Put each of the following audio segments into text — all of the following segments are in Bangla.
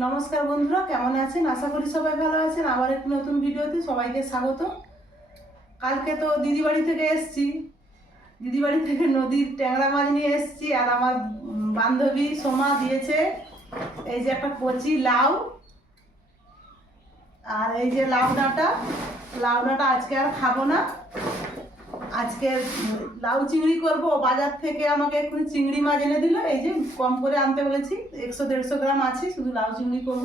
নমস্কার বন্ধুরা, কেমন আছেন? আশা করি সবাই ভালো আছেন। আবার একটি নতুন ভিডিওতে সবাইকে স্বাগত। কালকে তো দিদি বাড়ি থেকে এসছি। দিদি বাড়ি থেকে নদীর ট্যাংরা মাছ নিয়ে এসছি আর আমার বান্ধবী সোমা দিয়েছে এই যে একটা কচি লাউ আর এই যে লাউ ডাঁটা। লাউ ডাঁটা আজকে আর খাব না। আজকে লাউ চিংড়ি করব বাজার থেকে আমাকে এক্ষুনি চিংড়ি মাছ এনে দিল। এই যে কম করে আনতে বলেছি, একশো দেড়শো গ্রাম আছে, শুধু লাউ চিংড়ি করব।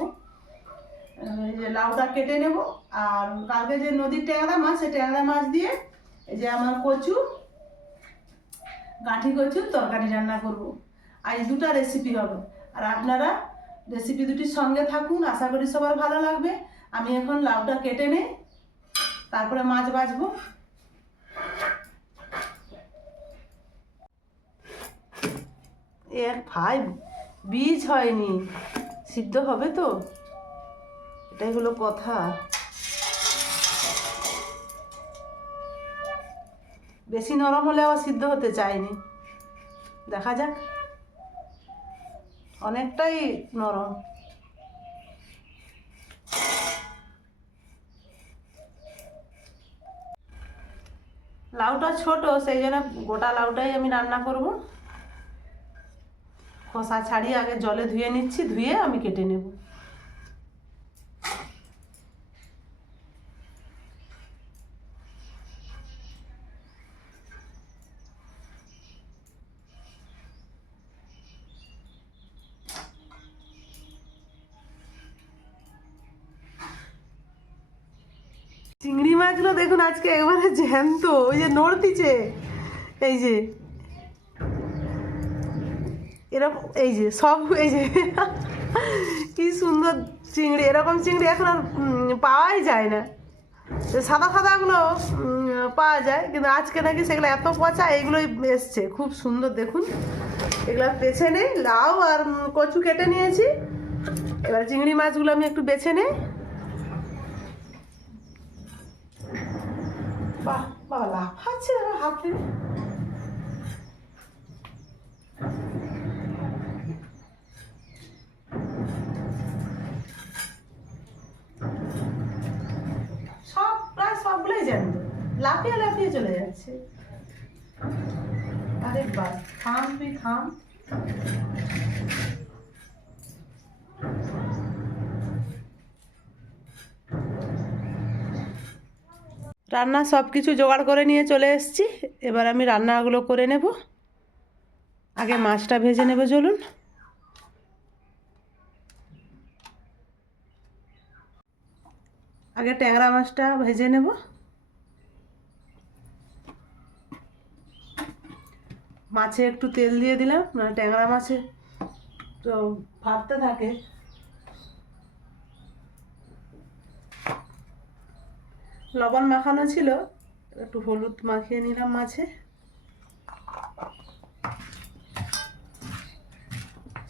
এই যে লাউটা কেটে নেব, আর কালকে যে নদীর ট্যাংরা মাছ, সেই ট্যাংরা মাছ দিয়ে এই যে আমার কচু, গাঁঠি কচুর তরকারি রান্না করব। এই দুটা রেসিপি হবে। আর আপনারা রেসিপি দুটির সঙ্গে থাকুন, আশা করি সবার ভালো লাগবে। আমি এখন লাউটা কেটে নেই, তারপরে মাছ বাছবো এক ভাই, বীজ হয়নি। সিদ্ধ হবে তো? এটাই হলো কথা। বেশি নরম হলে আবার সিদ্ধ হতে চায়নি। দেখা যাক। অনেকটাই নরম। লাউটা ছোট, সেই জন্য গোটা লাউটাই আমি রান্না করব। খোসা ছাড়িয়ে আগে জলে ধুয়ে নিচ্ছি, ধুয়ে আমি কেটে নেব। চিংড়ি মাছগুলো দেখুন আজকে একবারে জ্যান্ত, ওই যে নড়তিছে, এই যে। এরকম, এই যে, সব, এই যে, কি সুন্দর চিংড়ি, এরকম চিংড়ি এখন আর পাওয়াই যায় না। সাদা সাদাগুলো পাওয়া যায়, কিন্তু আজকে নাকি সেগুলো এত পচা, এইগুলোই এসছে। খুব সুন্দর, দেখুন। এগুলো বেছে নেই, লাউ আর কচু কেটে নিয়েছি। এবার চিংড়ি মাছগুলো আমি একটু বেছে নেই। বাহ, বাবা, লাফাচ্ছে আমার হাত চলে যাচ্ছে। আরে বাস থাম তুই থাম। রান্না সব কিছু জোগাড় করে নিয়ে চলে এসেছি। এবার আমি রান্নাগুলো করে নেব। আগে মাছটা ভেজে নেবে, চলুন। আগে ট্যাংরা মাছটা ভেজে নেব। মাছে একটু তেল দিয়ে দিলাম মানে ট্যাংরা মাছে। তো ভাবতে থাকে। লবণ মাখানো ছিল, একটু হলুদ মাখিয়ে নিলাম মাছে।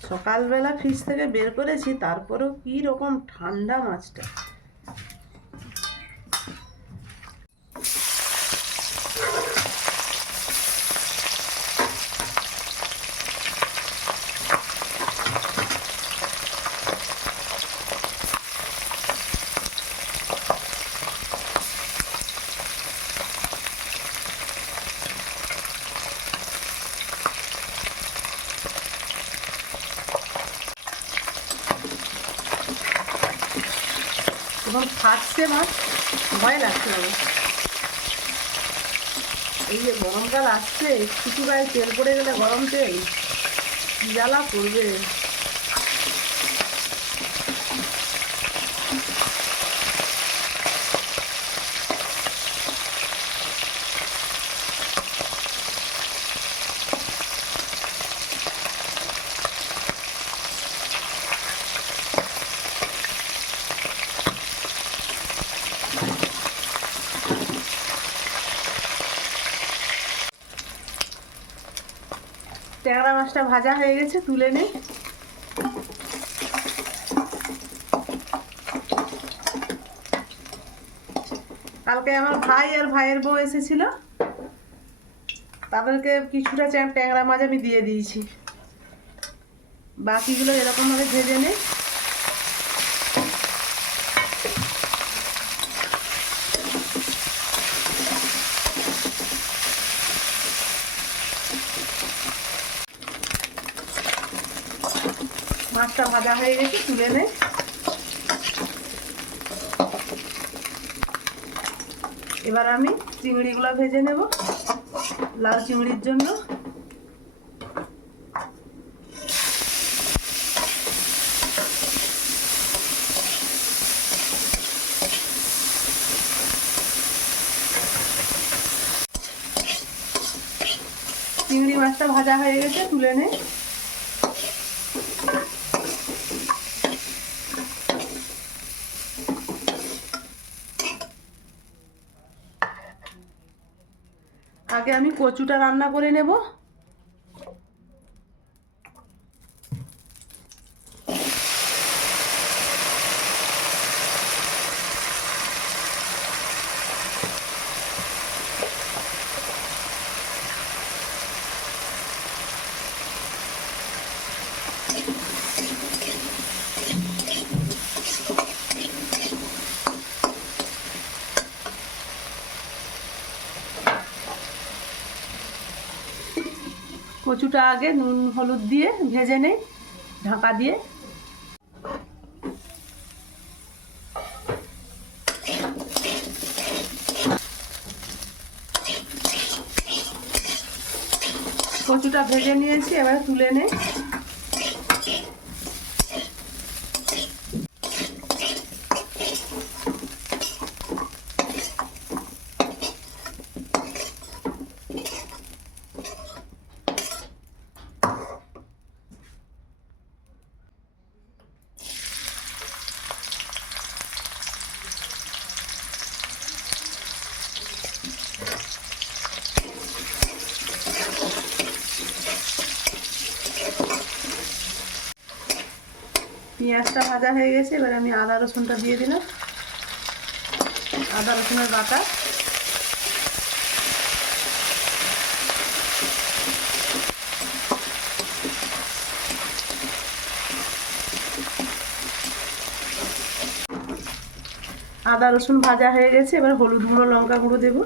সকালবেলা ফ্রিজ থেকে বের করেছি, তারপরেও কি রকম ঠান্ডা মাছটা। এবং ফাটছে মাছ ভয় লাগছে না। এই যে গরমকাল আসছে কিছু গায়ে তেল পড়ে গেলে গরম তেল জ্বালা করবে ট্যাংরা মাছটা ভাজা হয়ে গেছে, তুলে নেই। কালকে আমার ভাই আর ভাইয়ের বউ এসেছিল। তাদেরকে কিছুটা ট্যাংরা মাছ আমি দিয়ে দিয়েছি। বাকিগুলো এরকমভাবে ভেজে নেই। ভাজা হয়ে গেছে, তুলে নে। এবার আমি চিংড়িগুলো ভেজে নেব, লাল চিংড়ির জন্য। চিংড়ি মাছটা ভাজা হয়ে গেছে, তুলে নে। আমি কচুটা রান্না করে নেব। কচুটা আগে, নুন, হলুদ দিয়ে ভেজে নেই, ঢাকা দিয়ে। কচুটা ভেজে নিয়েছি, এবার তুলে নে পেঁয়াজটা ভাজা হয়ে গেছে, এবার আমি আদা রসুনটা দিয়ে দিলাম। আদা রসুনের বাটা। আদা রসুন ভাজা হয়ে গেছে, এবার হলুদ গুঁড়ো, লঙ্কা গুঁড়ো দেবো।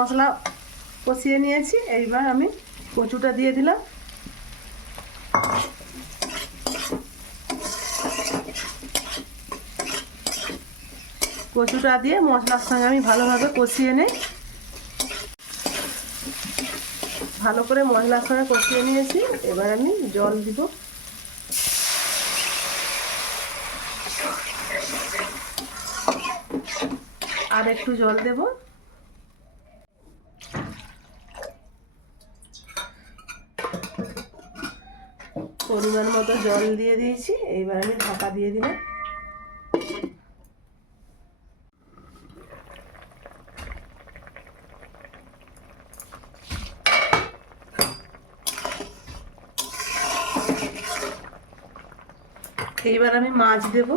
মশলা কষিয়ে নিয়েছি, এইবার আমি কচুটা দিয়ে দিলাম। কচুটা দিয়ে মশলার সঙ্গে আমি ভালোভাবে কষিয়ে নেই। ভালো করে মশলার সঙ্গে কষিয়ে নিয়েছি, এবার আমি জল দিব। আর একটু জল দেবো। পরিমাণ মতো জল দিয়ে দিয়েছি এইবার আমি ঢাকা দিয়ে দিলাম। এইবার আমি মাছ দেব।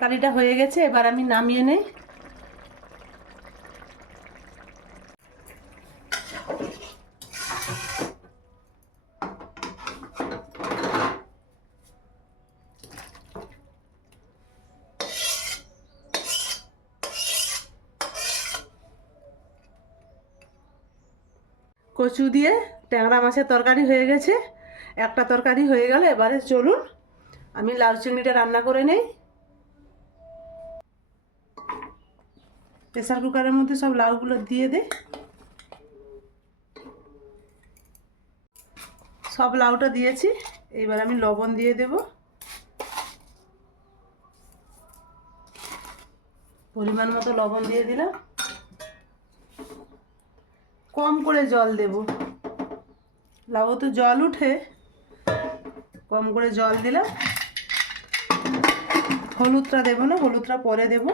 তরকারিটা হয়ে গেছে, এবার আমি নামিয়ে নেই। কচু দিয়ে ট্যাংরা মাছের তরকারি হয়ে গেছে। একটা তরকারি হয়ে গেল এবারে চলুন, আমি লাউ চিংড়িটা রান্না করে নেই। প্রেসার কুকারের মধ্যে সব লাউগুলো দিয়ে দে। সব লাউটা দিয়েছি, এবার আমি লবণ দিয়ে দেব। পরিমাণ মতো লবণ দিয়ে দিলাম। কম করে জল দেব। লাউ তো জল উঠে, কম করে জল দিলাম। হলুদটা দেবো না, হলুদটা পরে দেব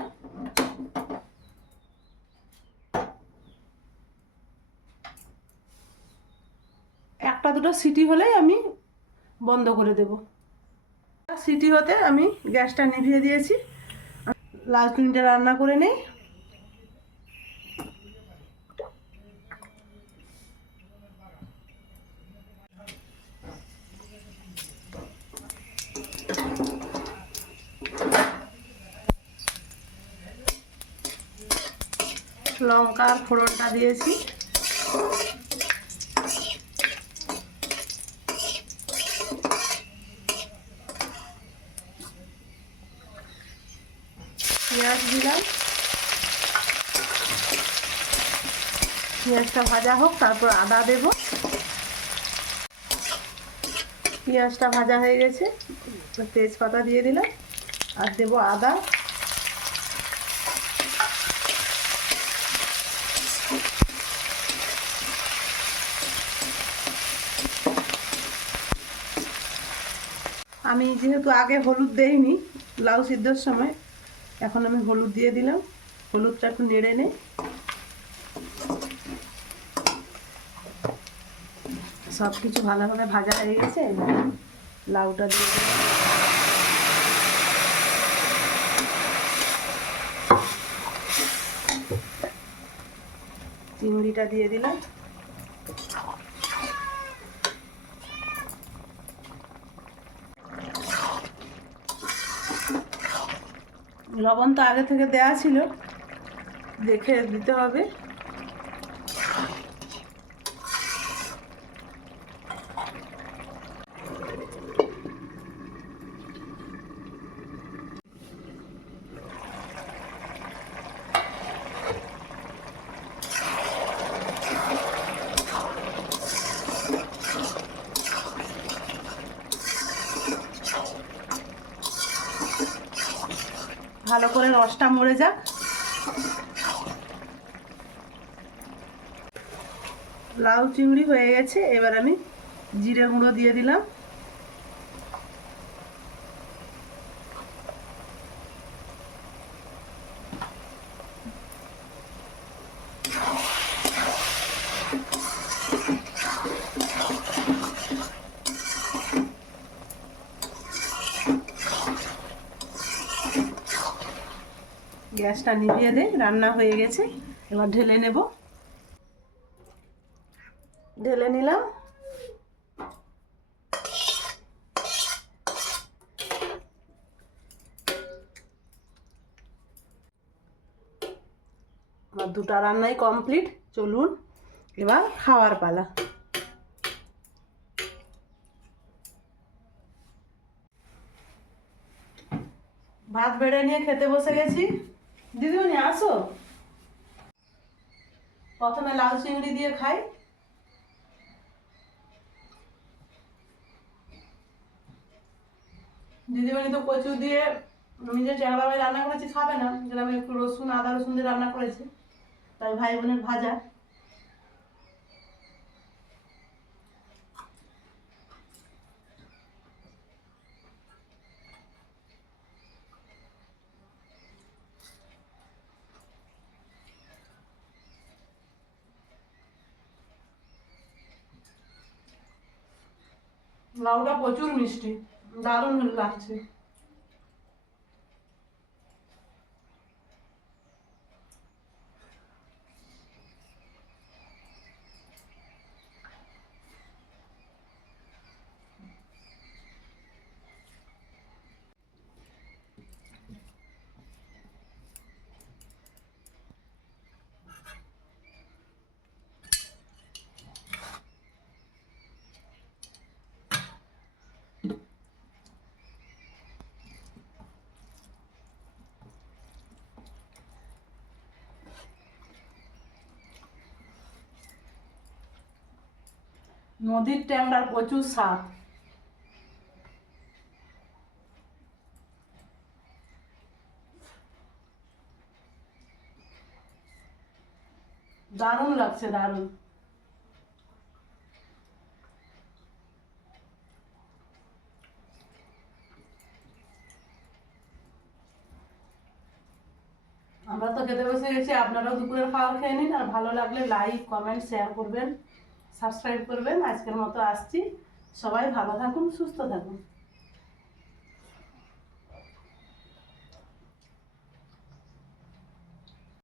একটা দুটো সিটি হলেই আমি বন্ধ করে দেব। সিটি হতে আমি গ্যাসটা নিভিয়ে দিয়েছি। লাল চিনিটা রান্না করে নেই। লঙ্কার ফোড়নটা দিয়েছি পেঁয়াজ দিলাম পেঁয়াজটা ভাজা হোক, তারপর আদা দেব। পেঁয়াজটা ভাজা হয়ে গেছে। তেজপাতা দিয়ে দিলাম, আর দেব আদা। আমি যেহেতু আগে হলুদ দেইনি, লাউ সিদ্ধর সময়, এখন আমি হলুদ দিয়ে দিলাম। হলুদটা একটু নেড়ে নে। সব কিছু ভালোভাবে ভাজা হয়ে গেছে লাউটা দিয়ে চিংড়িটা দিয়ে দিলাম। লবণ তো আগে থেকে দেয়া ছিল, দেখে দিতে হবে। ভালো করে রসটা মরে যাক। লাউ চিংড়ি হয়ে গেছে, এবার আমি জিরে গুঁড়ো দিয়ে দিলাম। গ্যাসটা নিভিয়ে দে, রান্না হয়ে গেছে। এবার ঢেলে নেব। ঢেলে নিলাম। আমার দুটা রান্নাই কমপ্লিট, চলুন। এবার খাওয়ার পালা। ভাত বেড়ে নিয়ে খেতে বসে গেছি। দিদিমণি, আসো। প্রথমে লাল চিংড়ি দিয়ে খাই। দিদিমণি তো কচু দিয়ে আমি যে ভাই রান্না করেছি, খাবে না। যেটা আমি একটু রসুন, আদা রসুন দিয়ে রান্না করেছি। তাই ভাই বোনের ভাজা। লাউটা প্রচুর মিষ্টি দারুণ লাগছে। নদীর ট্যাংরার প্রচুর স্বাদ দারুণ লাগছে, দারুণ। আমরা তো খেতে বসে গেছি, আপনারাও দুপুরের খাওয়া খেয়ে নিন, আর ভালো লাগলে লাইক কমেন্ট শেয়ার করবেন। সাবস্ক্রাইব করবেন। আজকের মতো আসছি। সবাই ভালো থাকুন সুস্থ থাকুন।